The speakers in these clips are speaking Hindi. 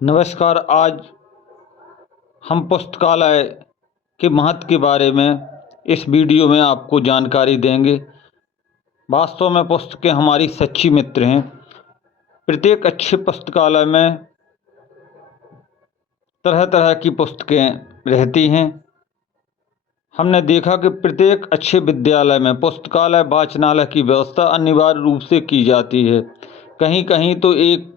नमस्कार। आज हम पुस्तकालय के महत्व के बारे में इस वीडियो में आपको जानकारी देंगे। वास्तव में पुस्तकें हमारी सच्ची मित्र हैं। प्रत्येक अच्छे पुस्तकालय में तरह तरह की पुस्तकें रहती हैं। हमने देखा कि प्रत्येक अच्छे विद्यालय में पुस्तकालय वाचनालय की व्यवस्था अनिवार्य रूप से की जाती है। कहीं कहीं तो एक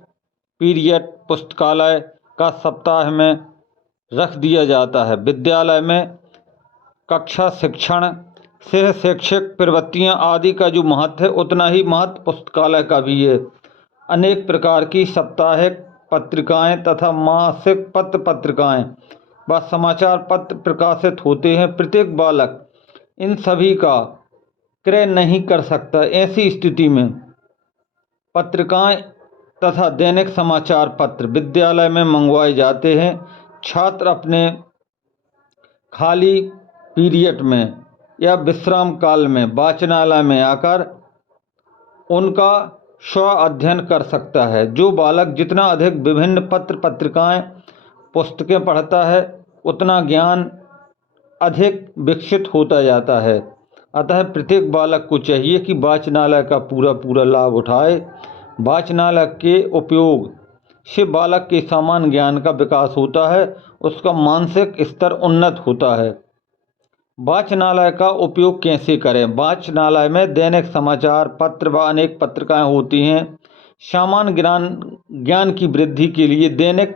पीरियड पुस्तकालय का सप्ताह में रख दिया जाता है। विद्यालय में कक्षा शिक्षण सह शैक्षिक प्रवृत्तियाँ आदि का जो महत्व है, उतना ही महत्व पुस्तकालय का भी है। अनेक प्रकार की साप्ताहिक पत्रिकाएं तथा मासिक पत्र पत्रिकाएं व समाचार पत्र प्रकाशित होते हैं। प्रत्येक बालक इन सभी का क्रय नहीं कर सकता। ऐसी स्थिति में पत्रिकाएं तथा दैनिक समाचार पत्र विद्यालय में मंगवाए जाते हैं। छात्र अपने खाली पीरियड में या विश्राम काल में वाचनालय में आकर उनका स्व अध्ययन कर सकता है। जो बालक जितना अधिक विभिन्न पत्र पत्रिकाएं पुस्तकें पढ़ता है, उतना ज्ञान अधिक विकसित होता जाता है। अतः प्रत्येक बालक को चाहिए कि वाचनालय का पूरा लाभ उठाए। वाचनालय के उपयोग से बालक के सामान्य ज्ञान का विकास होता है, उसका मानसिक स्तर उन्नत होता है। वाचनालय का उपयोग कैसे करें? वाचनालय में दैनिक समाचार पत्र व अनेक पत्रिकाएं होती हैं। सामान्य ज्ञान की वृद्धि के लिए, दैनिक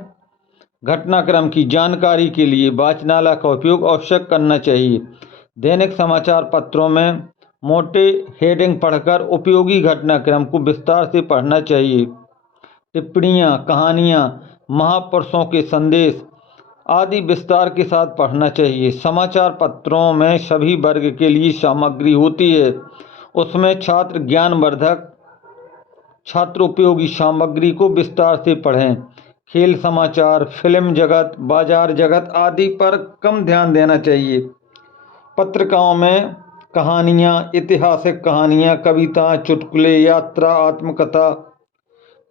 घटनाक्रम की जानकारी के लिए वाचनालय का उपयोग अवश्य करना चाहिए। दैनिक समाचार पत्रों में मोटे हेडिंग पढ़कर उपयोगी घटनाक्रम को विस्तार से पढ़ना चाहिए। टिप्पणियाँ, कहानियाँ, महापुरुषों के संदेश आदि विस्तार के साथ पढ़ना चाहिए। समाचार पत्रों में सभी वर्ग के लिए सामग्री होती है। उसमें छात्र ज्ञानवर्धक, छात्र उपयोगी सामग्री को विस्तार से पढ़ें। खेल समाचार, फिल्म जगत, बाजार जगत आदि पर कम ध्यान देना चाहिए। पत्रिकाओं में कहानियाँ, ऐतिहासिक कहानियाँ, कविताएँ, चुटकुले, यात्रा, आत्मकथा,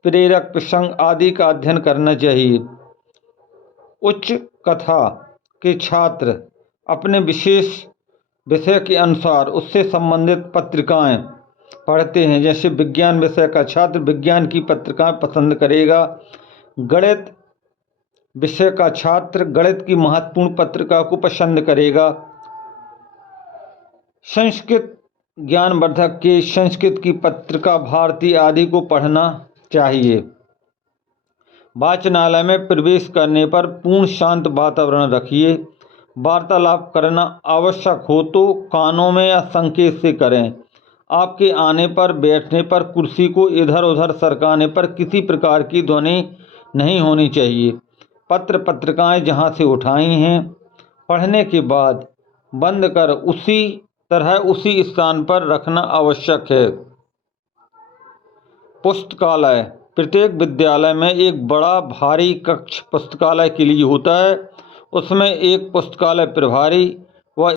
प्रेरक प्रसंग आदि का अध्ययन करना चाहिए। उच्च कक्षा के छात्र अपने विशेष विषय के अनुसार उससे संबंधित पत्रिकाएं पढ़ते हैं। जैसे विज्ञान विषय का छात्र विज्ञान की पत्रिकाएं पसंद करेगा। गणित विषय का छात्र गणित की महत्वपूर्ण पत्रिका को पसंद करेगा। संस्कृत ज्ञानवर्धक के संस्कृत की पत्रिका भारती आदि को पढ़ना चाहिए। वाचनालय में प्रवेश करने पर पूर्ण शांत वातावरण रखिए। वार्तालाप करना आवश्यक हो तो कानों में या संकेत से करें। आपके आने पर, बैठने पर कुर्सी को इधर उधर सरकाने पर किसी प्रकार की ध्वनि नहीं होनी चाहिए। पत्र पत्रिकाएं जहां से उठाई हैं, पढ़ने के बाद बंद कर उसी तरह उसी स्थान पर रखना आवश्यक है। पुस्तकालय प्रत्येक विद्यालय में एक बड़ा भारी कक्ष पुस्तकालय के लिए होता है। उसमें एक पुस्तकालय प्रभारी